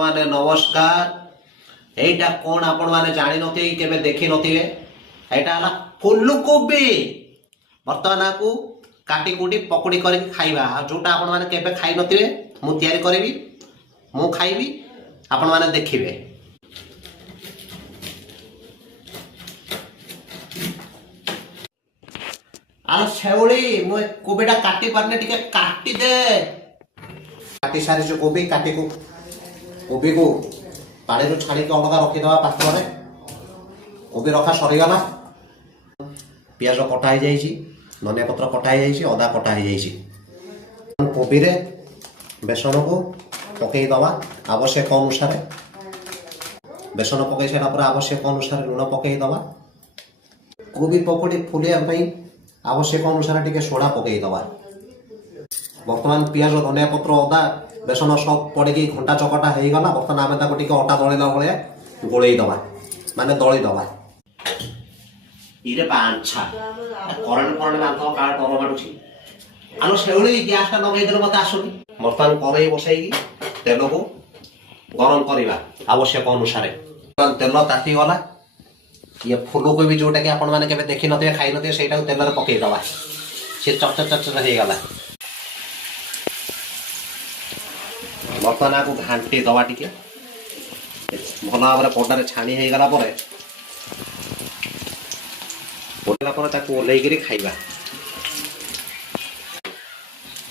माने नमस्कार। एटा कौन आपण माने जानि नथि केबे देखि नथिबे। एटा हला फुलकोबी। वर्तमान को काटी कुटी पकोड़ी करके खाइबा। जोटा आपण माने केबे खाइ नथिबे मु तयारी करबी, मु खाइबी, आपण माने देखिबे। आलो छेउड़ी मु कोबीटा काटी पारने टिके काटी दे। काटी सारी जो कोबी काटी को कोबी को पानी रू छाणी के अलग रखीदे पात्र में। कोबी रखा सरीगला। पियाज कटा हो धनिया पत्र कटा हो अदा कटा हो कोबी रे बेसन को पकईदवा आवश्यक अनुसार। बेसन पकई सारा आवश्यक अनुसार लुण पकईदवा। कोबी पकोड़ी फुलिया आवश्यक अनुसार टिके सोडा पकईदवा। बर्तमान पियाज धनिया पत्र अदा बेसन सब पड़ी घंटा चकटा हो गला। बर्तमान आम अटा दलिला भाया गोलईदवा माने दलिदवा। इरे बांछा करंट करंट बांध का डर माडुची। आलो शेउली गैस लगे देले मत आसुनी। बर्तमान कड़ई बसई तेल को गरम करवा आवश्यक अनुसार। तेल ताती गला। ये फुलकोबी जोटा कि आपण माने केबे देखि नथिबे खाइ नथिबे सेटा तेल रे पकई दवा। से चट चट चट हो गला। बर्तमान आपको घाटी दवा टिके भल भाव पड़े छाणी हो गला ओल्लैक खाइबा।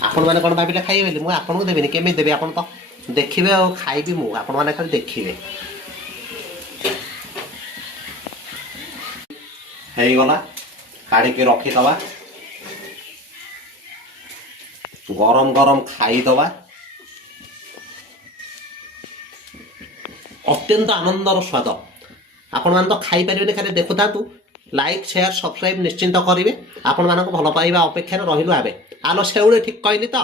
आपण मैंने कौन भाविले खाइबे मुझे आपको देवी केमी देवी आप तो देखिए और खाइबी मु आपण मैंने खाली देखिए। गला काढ़ी रखीदवा गरम गरम खाईदवा। अत्यंत आनंदर स्वाद। आपण मान तो खाई परिबे खाली देखु थातु। लाइक शेयर सब्सक्राइब निश्चिंत करेंगे। आपण मान भल पाइबा अपेक्षा रहिलु आबे। आलो शेउळे ठीक कहली तो।